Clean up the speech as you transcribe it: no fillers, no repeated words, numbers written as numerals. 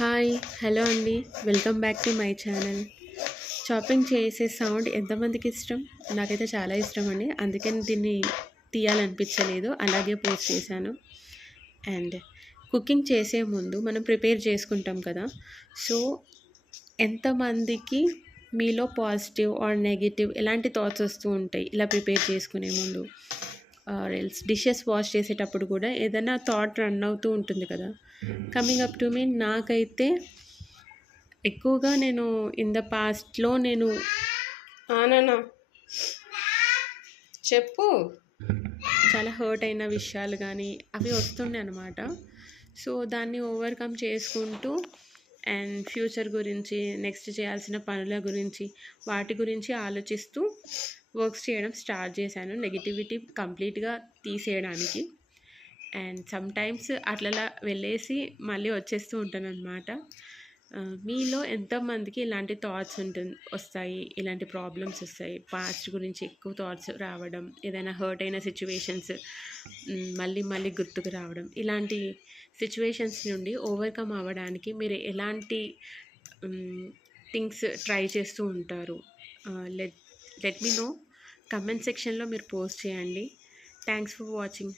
Hi hello అండి. Welcome back to my channel. Chopping చేసే sound ఎంతమందికి ఇష్టం? నాకైతే చాలా ఇష్టం అండి. అందుకని దీన్ని తీయాలనిపించలేదు, అలాగే పోస్ట్ చేశాను. అండ్ కుకింగ్ చేసే ముందు మనం ప్రిపేర్ చేసుకుంటాం కదా. సో ఎంతమందికి మీలో పాజిటివ్ ఆర్ నెగిటివ్ ఎలాంటి థాట్స్ వస్తూ ఉంటాయి ఇలా ప్రిపేర్ చేసుకునే ముందు? ఆర్ ఎల్స్ డిషెస్ వాష్ చేసేటప్పుడు కూడా ఏదైనా థాట్ రన్ అవుతూ ఉంటుంది కదా. కమింగ్ అప్ టు మీ, నాకైతే ఎక్కువగా నేను ఇన్ ద పాస్ట్లో నేను నాన్న చెప్పు చాలా హర్ట్ అయిన విషయాలు కానీ అవి వస్తుండే అనమాట. సో దాన్ని ఓవర్కమ్ చేసుకుంటూ అండ్ ఫ్యూచర్ గురించి, నెక్స్ట్ చేయాల్సిన పనుల గురించి, వాటి గురించి ఆలోచిస్తూ వర్క్స్ చేయడం స్టార్ట్ చేశాను, నెగిటివిటీ కంప్లీట్గా తీసేయడానికి. అండ్ సమ్టైమ్స్ అట్లలా వెళ్ళేసి మళ్ళీ వచ్చేస్తూ ఉంటాను అనమాట. మీలో ఎంతమందికి ఇలాంటి థాట్స్ వస్తాయి, ఇలాంటి ప్రాబ్లమ్స్ వస్తాయి, పాస్ట్ గురించి ఎక్కువ థాట్స్ రావడం, ఏదైనా హర్ట్ అయిన సిచ్యువేషన్స్ మళ్ళీ మళ్ళీ గుర్తుకు రావడం, ఇలాంటి సిచ్యువేషన్స్ నుండి ఓవర్కమ్ అవ్వడానికి మీరు ఎలాంటి థింగ్స్ ట్రై చేస్తూ ఉంటారు? Let me no. కమెంట్ సెక్షన్లో మీరు పోస్ట్ చేయండి. Thanks for watching.